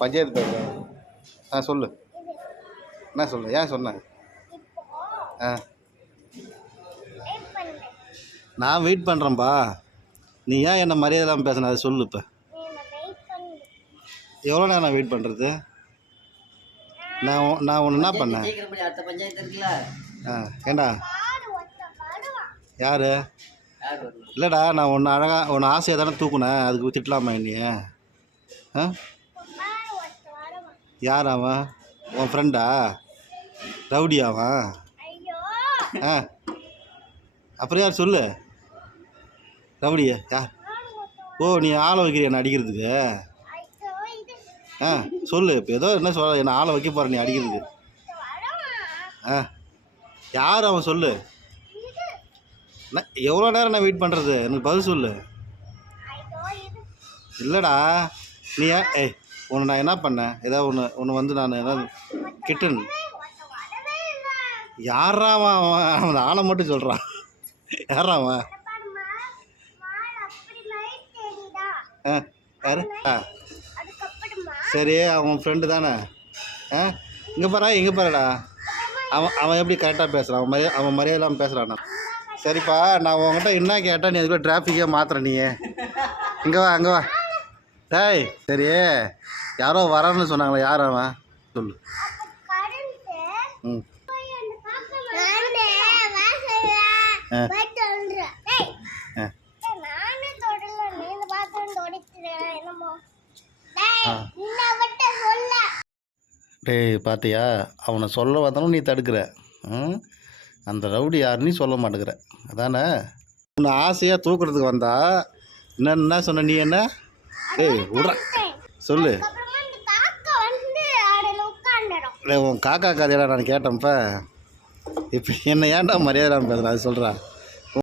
பஞ்சாயத்து பேசுகிறேன். சொல்லு. என்ன சொல்லு, ஏன் சொன்ன? நான் வெயிட் பண்ணுறேன்ப்பா. நீ ஏன் என்ன மரியாதை இல்லாமல் பேசுன, அதை சொல்லு. இப்போ எவ்வளோ நேரம் நான் வெயிட் பண்ணுறது? நான் ஒன்று என்ன பண்ணேன்? ஏண்டா யார்? இல்லைடா, நான் ஒன்று அழகாக ஒன்று ஆசையாக தானே தூக்குனேன். அதுக்கு திட்டலாமா என்னைய? யார் அவன்? உன் ஃப்ரெண்டா? ரவுடியா அவன்? அப்புறம் யார் சொல்லு? ரவுடியா யார்? ஓ, நீ ஆளை வைக்கிறியா என்ன அடிக்கிறதுக்கு? சொல்லு. இப்போ ஏதோ என்ன சொல்ல, என்ன ஆளை வைக்க போகிற நீ அடிக்கிறதுக்கு? யார் அவன் சொல்லு. எவ்வளோ நேரம் நான் வெயிட் பண்ணுறது? எனக்கு பதில் சொல்லு. இல்லைடா, நீ உன்னை நான் என்ன பண்ணேன்? ஏதாவது ஒன்று வந்து நான் ஏதாவது கிட்டன் யாராவன்? அவன் ஆளை மட்டும் சொல்கிறான். யாராவன்? யார்? சரி, அவன் ஃப்ரெண்டு தானே? இங்கே பாருடா. அவன் எப்படி கரெக்டாக பேசுகிறான்? அவன் மரியாதை இல்லாமல் பேசுகிறான். சரிப்பா, நான் உங்கள்கிட்ட என்ன கேட்டால் நீ அதுக்குள்ளே டிராஃபிக்கே மாற்றுற. நீ இங்கே வா, அங்கே வா. டேய், சரி, யாரோ வரான்னு சொன்னாங்களே, யார் அவன் சொல்லு. டேய், பார்த்தியா, அவனை சொல்ல வந்தாலும் நீ தடுக்கிற. அந்த ரவுடி யாருன்னு சொல்ல மாட்டேங்கிற, அதானே? உன்னை ஆசையாக தூக்குறதுக்கு வந்தா என்ன சொன்ன நீ? என்ன? டேய், விட்ற சொல்லு. உன் காக்கா கதையெல்லாம் நான் கேட்டேன்ப்ப. இப்போ என்ன ஏன்டா மரியாதை பேசுகிறேன், அது சொல்கிறா.